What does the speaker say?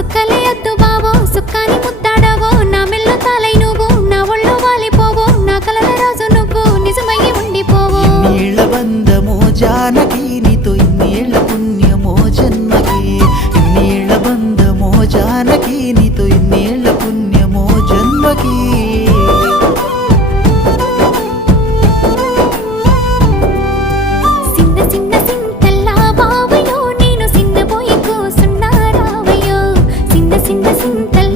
సుక్కలే అద్దు బావో సుక్కాని ముద్దాడవో నా మెల్లో తాలై నువ్వు నా ఒళ్ళో వాలిపోవో నా కలల రాజు నువ్వు నిజమయ్యి ఉండిపోవో నీళ్ళ బంధమో జానకి నీతో ఇన్నేళ్ల పుణ్యమో జన్మకి నీళ్ళ బంధమో జానకి నీతో ఇన్నేళ్ల పుణ్యమో జన్మకి సిన్న సిన్న సింతల్లా బావయ్యో నేను సిన్నబోయి కూసున్నా రావయ్యో సిన్న సిన్న సింతల్లా